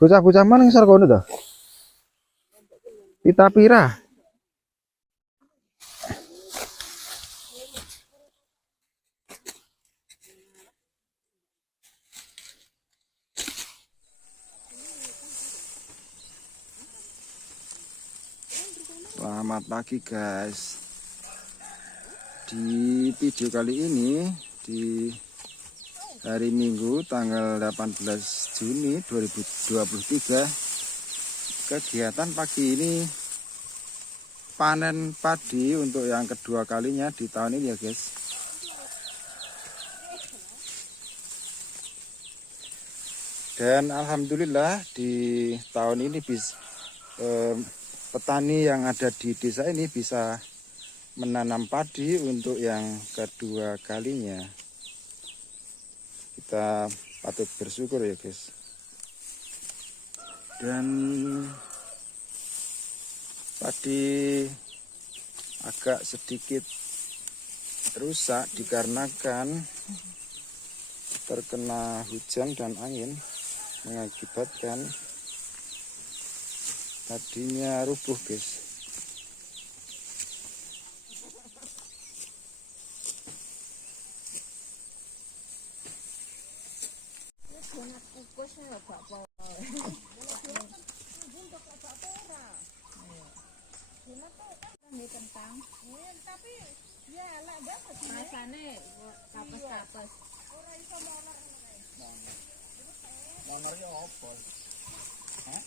Bocah-bocah mana ngisor kono to? Pita pira? Selamat pagi guys. Di video kali ini di hari Minggu tanggal 18 Juni 2023, kegiatan pagi ini panen padi untuk yang kedua kalinya di tahun ini ya guys. Dan alhamdulillah di tahun ini petani yang ada di desa ini bisa menanam padi untuk yang kedua kalinya. Kita patut bersyukur ya guys. Dan padi agak sedikit rusak dikarenakan terkena hujan dan angin, mengakibatkan padinya rubuh guys. Rasane kapes-kapes. Monornya apa? Hah?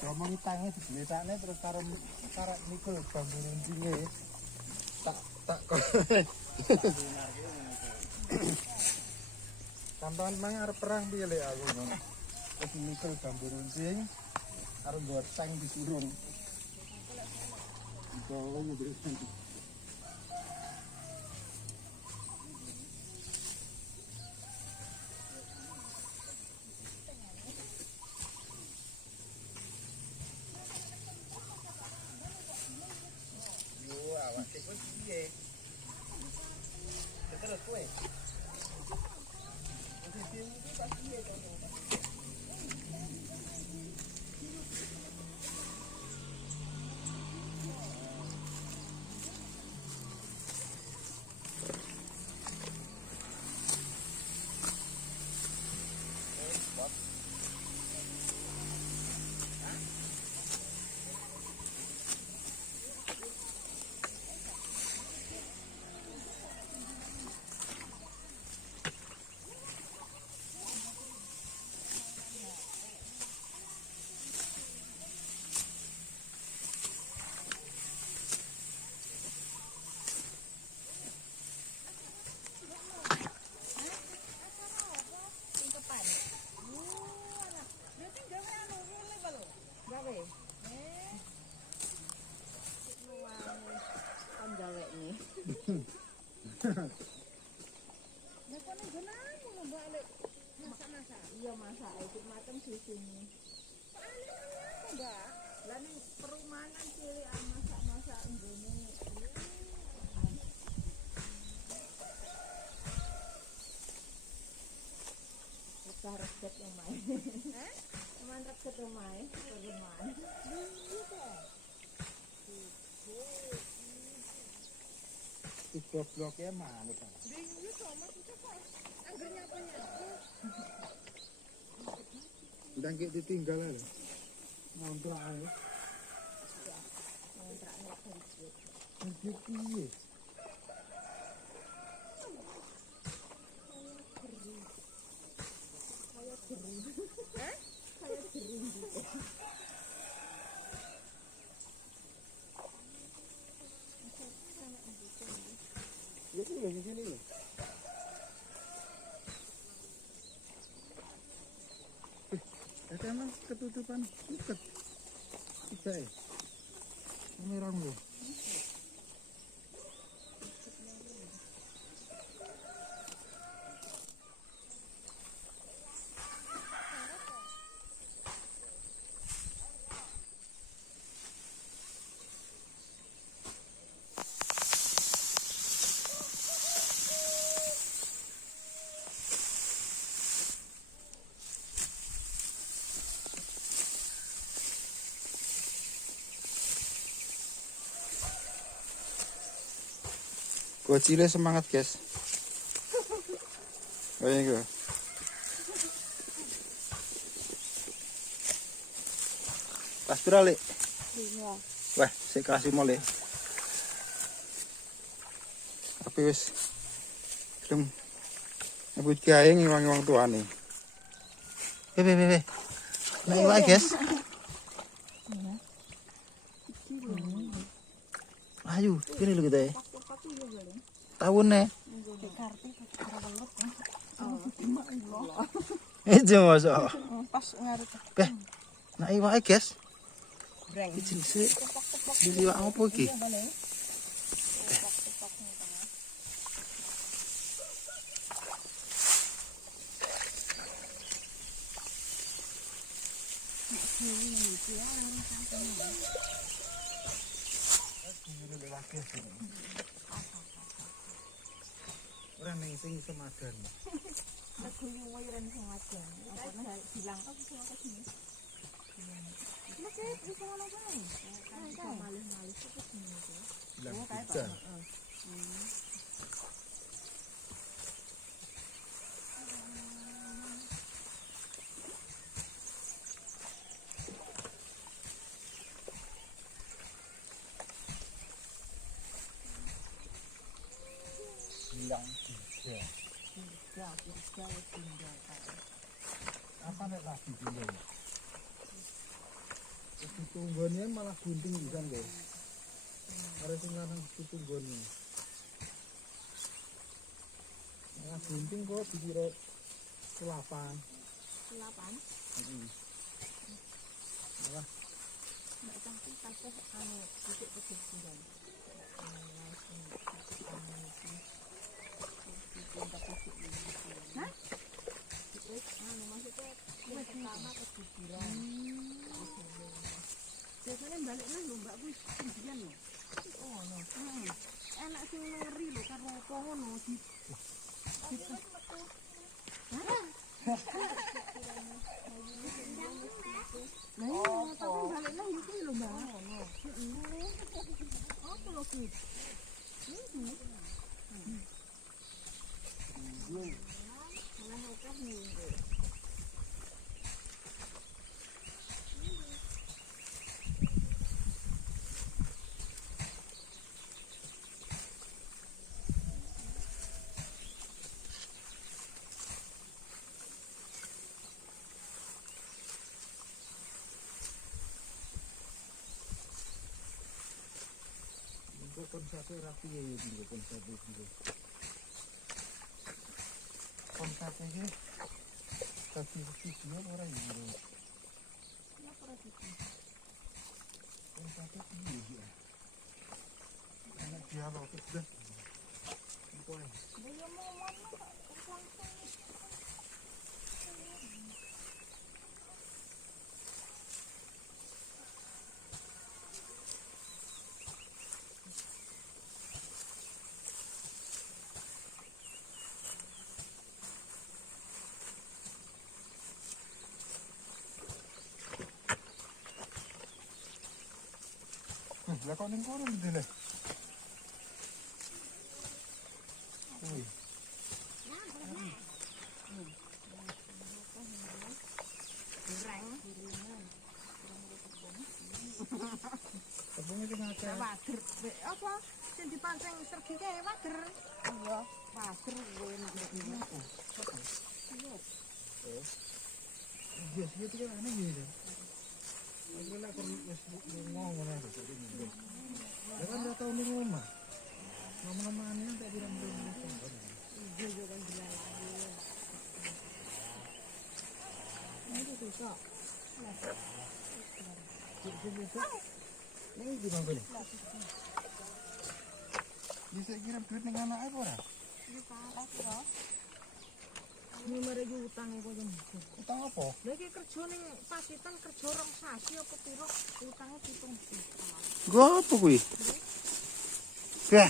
Romong tangi diblesakne terus karo mikul bambu runcine. Tak kok. Sampeyan mang arep perang piye lek aku ngono. Terus mikul bambu runcing karo nggo tang disurung. Kalau terus Iya masak itu mateng di sini. Enggak, lah ning perumahan cilik masak-masak nggone. Kita resep omahe. Hah? Cuman resep omahe, perumahan. itu bloknya mana Pak? Bingung sama kita kok. Angganya apa-apa. Udah kayak ditinggal aja. Ngontrak aja. Kontraknya sedikit. Sedikit piye? Kayak jering. Hah? Kayak jering gitu. Ya sini loh, sini loh. Ada emang ketutupan ikat. Tidak ya? Ini orang loh. Bocile semangat, guys. Kayak gitu. Pas beralik. Iya. Wah, saya kasih mulai. Tapi wis belum nyebut gaeng iwang tuane. Be. Naik wae, guys. Ayo, ini lho kita ya. Tahunnya. Itu masuk. Pas ngarep. Beh, naik wae, guys. Breng. Iki sik. Dili wae apa iki? Ora ning sing semadan. Aku yung wayan sengaja. Apa nang bilang aku ke sini. Masih bisa mana bang? Kan malih-malih ke sini tuh. Bilang bisa. Bilang bisa. Bisa tinggal kan. Apa nek lagi tinggal? Tunggonnya malah gunting bisa guys. Ada sing lanang tunggone. Malah gunting kok dikira selapan. Selapan? Heeh. Malah nek cantik tasih anu titik-titik tinggal. Hah? Anu maksudnya pertama kejujuran. Biasanya baliknya lho Mbak wis kemudian lho. Oh no. Enak sing ngeri lho karo apa ngono di. Nah, iya, tapi baliknya iki lho Mbak. Heeh. Apa lho iki? konsepnya rapi ya gitu konsepnya gitu. Konsepnya ini tapi visinya orang gitu. Konsepnya ini ya. Anak dialog sudah. Poin. Lah kok ning kono ndele. Wih. Tepungnya sing akeh. Wader. Apa sing dipancing sergi kae wader. Iya, wader kowe nek ngene. Iya, iya itu kan aneh gitu. Aku nak wis ngomong ngono aja. Ya kan udah tahu ning omah. Ngomong-ngomongannya tak bilang-bilang. Iya, yo kan dilalani. Ini tuh kok. Ini gimana ini? Bisa kirim duit ning anake apa ora? Ini parah kira. Ini mereka utang kok jam. Utang apa? Lha iki kerja ning pasitan kerja rong sasi apa piro utangnya 7 juta. Gua apa kuwi? Gah.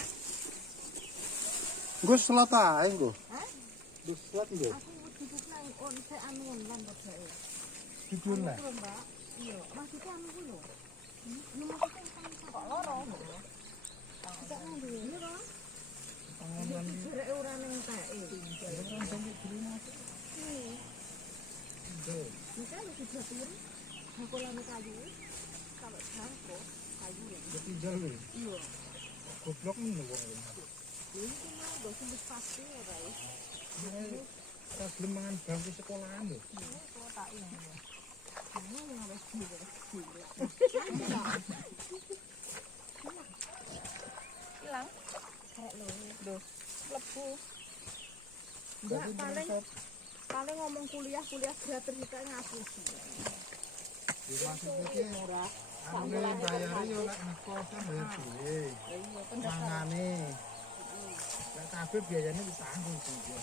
Gua slot ae nggo. Hah? Gua slot nggo. Aku duduk nang on se anu lan kok bae. Jujur lah. Lho, Mbak. Iya, maksudnya anu ku lho. Ini maksudnya kok loro. Tak nang duwe. Iya, Pak. kayu. Sampai jangko kayu ya. Jadi jalur. Iya. Goblok nih wong. Ini mah dosen wis pasti ya, Pak. Pas belum mangan bangku sekolahan lho. Ini kota ini. Ini yang wis gila. Hilang. Kayak lho. Lebu. Enggak paling ngomong kuliah gratis kita ngapus. Maksud iki ora ane bayare yo lek ngekos kan bayar dhewe. Iya, Mangane. Lek kabeh biayane ditanggung juga.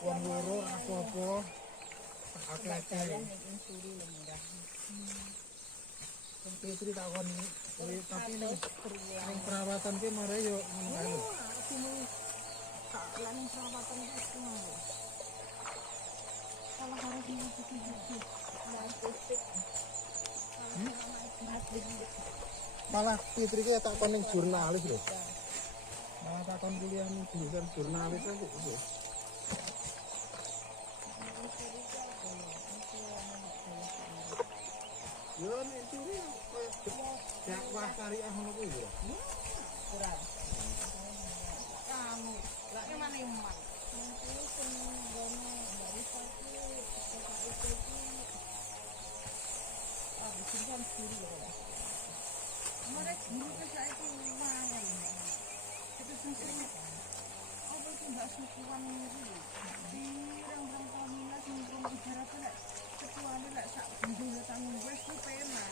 Wong loro apa-apa akeh-akeh. Fitri tak kon tapi ning perawatan ki mare yo ngono kae lho. Lan perawatan itu ngono. Kalau harus mengikuti hidup artistik. Malah Fitri ki tak kon ning jurnalis lho. Malah tak kon kuliah ning jurusan jurnalis aja gitu. Yo nek curi koyo dakwah syariah ngono kuwi lho. Ora. Kamu, lak emang iman. Ini senengane dari sakit, sakit iki. Ah, bukan guru ya. Mereka guru ke saya itu lumayan. Itu sensasinya. Apa itu enggak sukuan itu? Di orang-orang Kamina singgung ibaratnya lek kecuali lek sak bendera tanggung wis ku penak.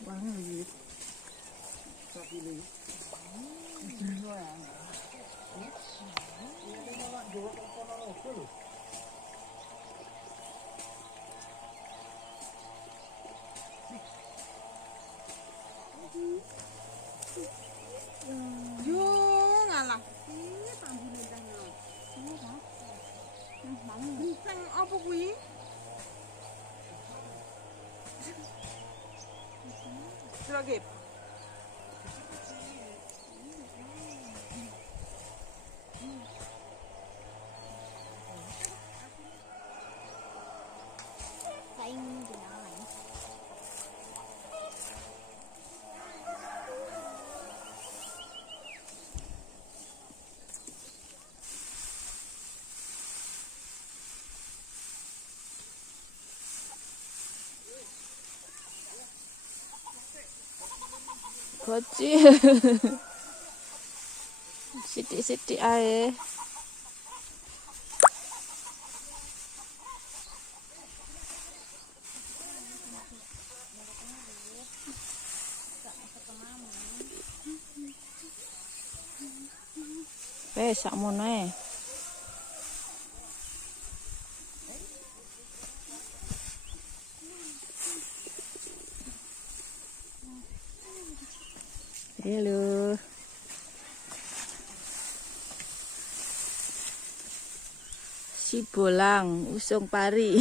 Bang iki. Sapile. Dino ya. Ini malah jawab kono opo lho. Yo ngalah. Ini tambune tang. Ini ta? Bintang apa kuwi? Lagi. Kain benang. Kecil. Sidik-sidik ae. Sakmono ae. Halo. Si bolang usung pari.